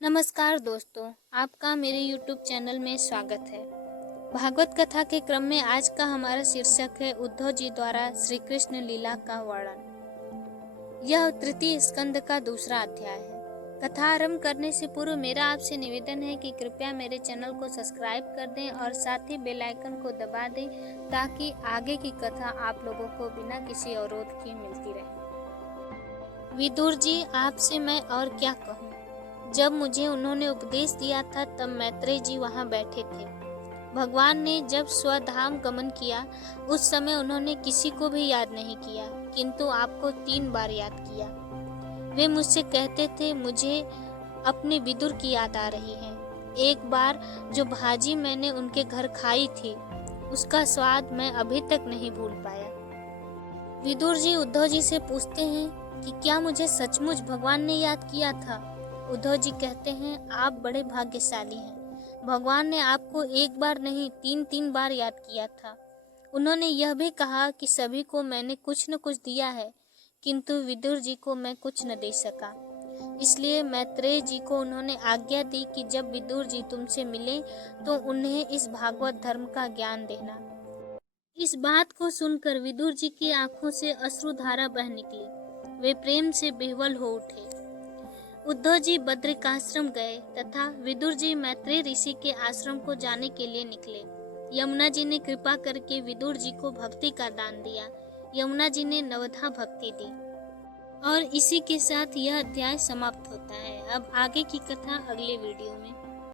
नमस्कार दोस्तों, आपका मेरे YouTube चैनल में स्वागत है। भागवत कथा के क्रम में आज का हमारा शीर्षक है उद्धव जी द्वारा श्री कृष्ण लीला का वर्णन। यह तृतीय स्कंद का दूसरा अध्याय है। कथा आरंभ करने से पूर्व मेरा आपसे निवेदन है कि कृपया मेरे चैनल को सब्सक्राइब कर दें और साथ ही बेल आइकन को दबा दें ताकि आगे की कथा आप लोगों को बिना किसी अवरोध के मिलती रहे। विदुर जी, आपसे मैं और क्या कहूँ। जब मुझे उन्होंने उपदेश दिया था तब मैत्रेय जी वहां बैठे थे। भगवान ने जब स्वधाम गमन किया उस समय उन्होंने किसी को भी याद नहीं किया, किंतु आपको 3 बार याद किया। वे मुझसे कहते थे, मुझे अपने विदुर की याद आ रही है। एक बार जो भाजी मैंने उनके घर खाई थी उसका स्वाद मैं अभी तक नहीं भूल पाया। विदुर जी उद्धव जी से पूछते हैं कि क्या मुझे सचमुच भगवान ने याद किया था। उद्धव जी कहते हैं, आप बड़े भाग्यशाली हैं। भगवान ने आपको एक बार नहीं 3 बार याद किया था। उन्होंने यह भी कहा कि सभी को मैंने कुछ न कुछ दिया है, किंतु विदुर जी को मैं कुछ न दे सका। इसलिए मैत्रेय जी को उन्होंने आज्ञा दी कि जब विदुर जी तुमसे मिले तो उन्हें इस भागवत धर्म का ज्ञान देना। इस बात को सुनकर विदुर जी की आंखों से अश्रुधारा बह निकली। वे प्रेम से विह्वल हो उठे। उद्धव जी बद्रिकाश्रम गए तथा विदुर जी मैत्रेय ऋषि के आश्रम को जाने के लिए निकले। यमुना जी ने कृपा करके विदुर जी को भक्ति का दान दिया। यमुना जी ने नवधा भक्ति दी। और इसी के साथ यह अध्याय समाप्त होता है। अब आगे की कथा अगले वीडियो में।